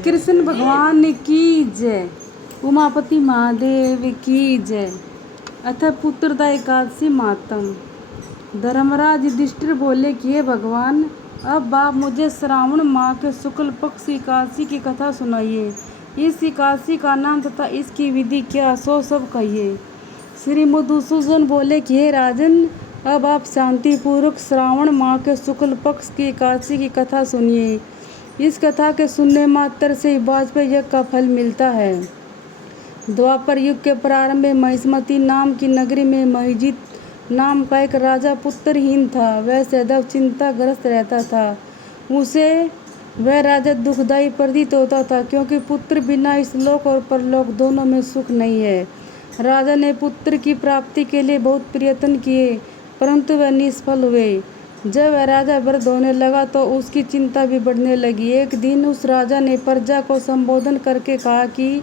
कृष्ण भगवान की जय। उमापति महादेव की जय। अथ पुत्रदा एकादशी मातम। धर्मराज युधिष्ठिर बोले कि हे भगवान, अब आप मुझे श्रावण माह के शुक्ल पक्ष की एकादशी की कथा सुनाइए। इस एकादशी का नाम तथा इसकी विधि क्या, सो सब कहिए। श्री मधुसूदन बोले कि हे राजन, अब आप शांतिपूर्वक श्रावण माह के शुक्ल पक्ष की एकादशी की कथा सुनिए। इस कथा के सुनने मात्र से वाजपेयी यज्ञ का फल मिलता है। द्वापर युग के प्रारंभ में महिष्मती नाम की नगरी में महिजित नाम का एक राजा पुत्रहीन था। वह सदैव चिंताग्रस्त रहता था। उसे वह राजा दुखदायी प्रतीत होता था, क्योंकि पुत्र बिना इस लोक और परलोक दोनों में सुख नहीं है। राजा ने पुत्र की प्राप्ति के लिए बहुत प्रयत्न किए, परंतु वह निष्फल हुए। जब वह राजा वृद्ध होने लगा तो उसकी चिंता भी बढ़ने लगी। एक दिन उस राजा ने प्रजा को संबोधन करके कहा कि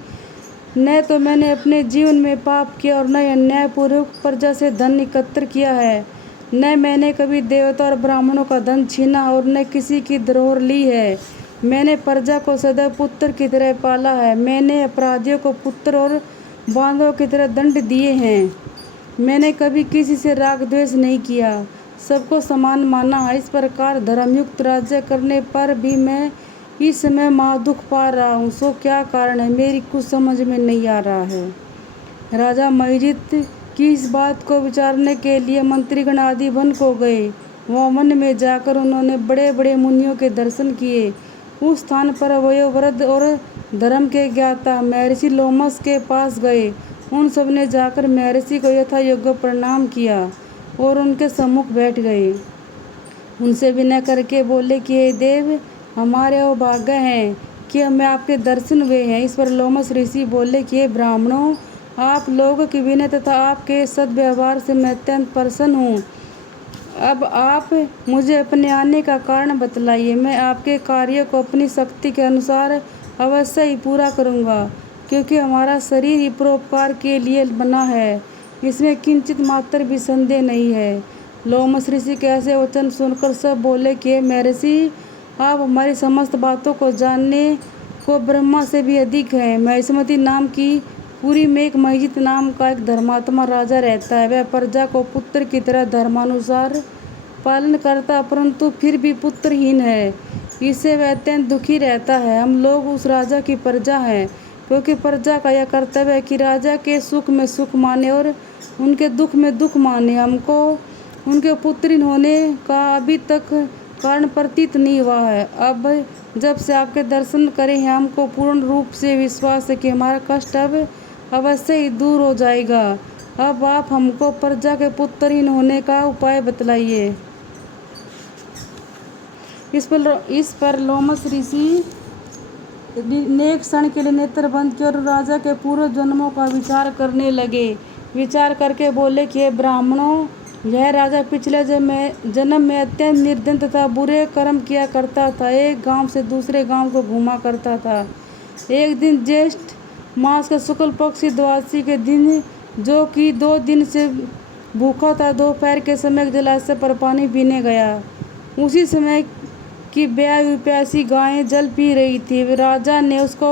न तो मैंने अपने जीवन में पाप किया और न अन्यायपूर्वक प्रजा से धन एकत्र किया है। न मैंने कभी देवता और ब्राह्मणों का धन छीना और न किसी की धरोहर ली है। मैंने प्रजा को सदैव पुत्र की तरह पाला है। मैंने अपराधियों को पुत्र और बांधों की तरह दंड दिए हैं। मैंने कभी किसी से राग द्वेष नहीं किया, सबको समान माना है। इस प्रकार धर्मयुक्त राज्य करने पर भी मैं इस समय महादुख पा रहा हूँ। सो क्या कारण है, मेरी कुछ समझ में नहीं आ रहा है। राजा महिजित की इस बात को विचारने के लिए मंत्रीगण आदि वन को गए। वहाँ वन में जाकर उन्होंने बड़े बड़े मुनियों के दर्शन किए। उस स्थान पर वयोवृद्ध और धर्म के ज्ञाता महर्षि लोमस के पास गए। उन सब ने जाकर महर्षि को यथा योग्य प्रणाम किया और उनके सम्मुख बैठ गए। उनसे विनय करके बोले कि हे देव, हमारे वो भाग्य हैं कि हमें आपके दर्शन हुए हैं। इस पर लोमस ऋषि बोले कि हे ब्राह्मणों, आप लोगों की विनय तथा आपके सद्व्यवहार से मैं अत्यंत प्रसन्न हूँ। अब आप मुझे अपने आने का कारण बतलाइए। मैं आपके कार्य को अपनी शक्ति के अनुसार अवश्य ही पूरा करूँगा, क्योंकि हमारा शरीर ही परोपकार के लिए बना है, इसमें किंचित मात्र भी संदेह नहीं है। लोमस ऋषि के ऐसे वचन सुनकर सब बोले कि महर्षि, आप हमारी समस्त बातों को जानने को ब्रह्मा से भी अधिक हैं। महिष्मती नाम की पुरी में एक महिजित नाम का एक धर्मात्मा राजा रहता है। वह प्रजा को पुत्र की तरह धर्मानुसार पालन करता, परंतु फिर भी पुत्रहीन है। इससे वह अत्यंत दुखी रहता है। हम लोग उस राजा की प्रजा हैं, क्योंकि प्रजा का यह कर्तव्य है कि राजा के सुख में सुख माने और उनके दुख में दुख माने। हमको उनके पुत्रहीन होने का अभी तक कारण प्रतीत नहीं हुआ है। अब जब से आपके दर्शन करे हैं, हमको पूर्ण रूप से विश्वास है कि हमारा कष्ट अब अवश्य ही दूर हो जाएगा। अब आप हमको प्रजा के पुत्रहीन होने का उपाय बतलाइए। इस पर लोमस ऋषि ने एक क्षण के लिए नेत्र बंद किए और राजा के पूर्व जन्मों का विचार करने लगे। विचार करके बोले कि हे ब्राह्मणों, यह राजा पिछले जन्म में अत्यंत निर्धन तथा बुरे कर्म किया करता था। एक गांव से दूसरे गांव को घूमा करता था। एक दिन ज्येष्ठ मास के शुक्ल पक्ष की द्वादशी के दिन, जो कि 2 दिन से भूखा था, दोपहर के समय एक जलाशय पर पानी पीने गया। उसी समय की ब्याई हुई प्यासी गाय जल पी रही थी। राजा ने उसको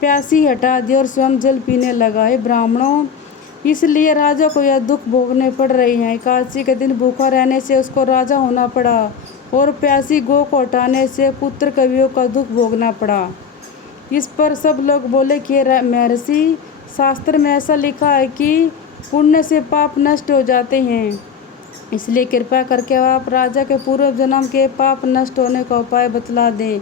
प्यासी हटा दी और स्वयं जल पीने लगा। हे ब्राह्मणों, इसलिए राजा को यह दुख भोगने पड़ रहे हैं। एकादशी के दिन भूखा रहने से उसको राजा होना पड़ा और प्यासी गौ को हटाने से पुत्र के वियोग का दुख भोगना पड़ा। इस पर सब लोग बोले कि महर्षि, शास्त्र में ऐसा लिखा है कि पुण्य से पाप नष्ट हो जाते हैं, इसलिए कृपा करके आप राजा के पूर्व जन्म के पाप नष्ट होने का उपाय बतला दें,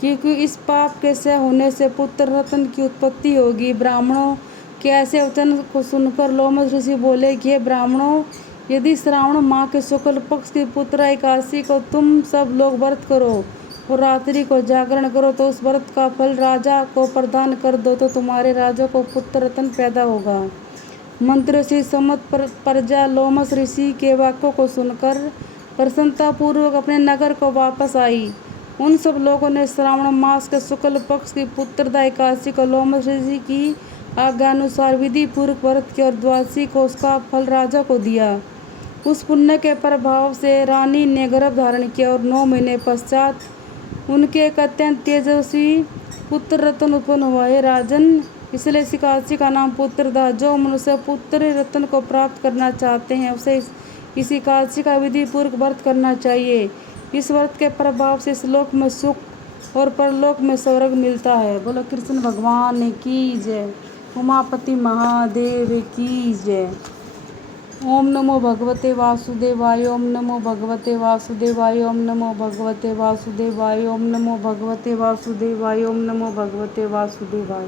क्योंकि इस पाप के क्षय होने से पुत्र रत्न की उत्पत्ति होगी। ब्राह्मणों के ऐसे वचन को सुनकर लोमस ऋषि बोले कि हे ब्राह्मणों, यदि श्रावण माह के शुक्ल पक्ष की पुत्र एकादशी को तुम सब लोग व्रत करो और रात्रि को जागरण करो तो उस व्रत का फल राजा को प्रदान कर दो, तो तुम्हारे राजा को पुत्र रत्न पैदा होगा। मंत्री से सम्मत प्रजा लोमस ऋषि के वाक्यों को सुनकर प्रसन्नतापूर्वक अपने नगर को वापस आई। उन सब लोगों ने श्रावण मास के शुक्ल पक्ष की पुत्रदा एकादशी को लोमस ऋषि की आज्ञानुसार विधि पूर्वक व्रत किया और द्वादशी को उसका फल राजा को दिया। उस पुण्य के प्रभाव से रानी ने गर्भ धारण किया और 9 महीने पश्चात उनके एक अत्यंत तेजस्वी पुत्र रत्न उत्पन्न हुआ है राजन, इसलिए इस एकादशी का नाम पुत्रदा। जो मनुष्य पुत्र रत्न को प्राप्त करना चाहते हैं उसे इस एकादशी का विधि पूर्वक व्रत करना चाहिए। इस व्रत के प्रभाव से इस लोक में सुख और परलोक में स्वर्ग मिलता है। बोलो कृष्ण भगवान की जय, उमापति महादेव की जय। ओम नमो भगवते वासुदेवाय, ओम नमो भगवते वासुदेवाय, ओम नमो भगवते वासुदेवाय, ओम नमो भगवते वासुदेवाय, ओम नमो भगवते वासुदेवाय।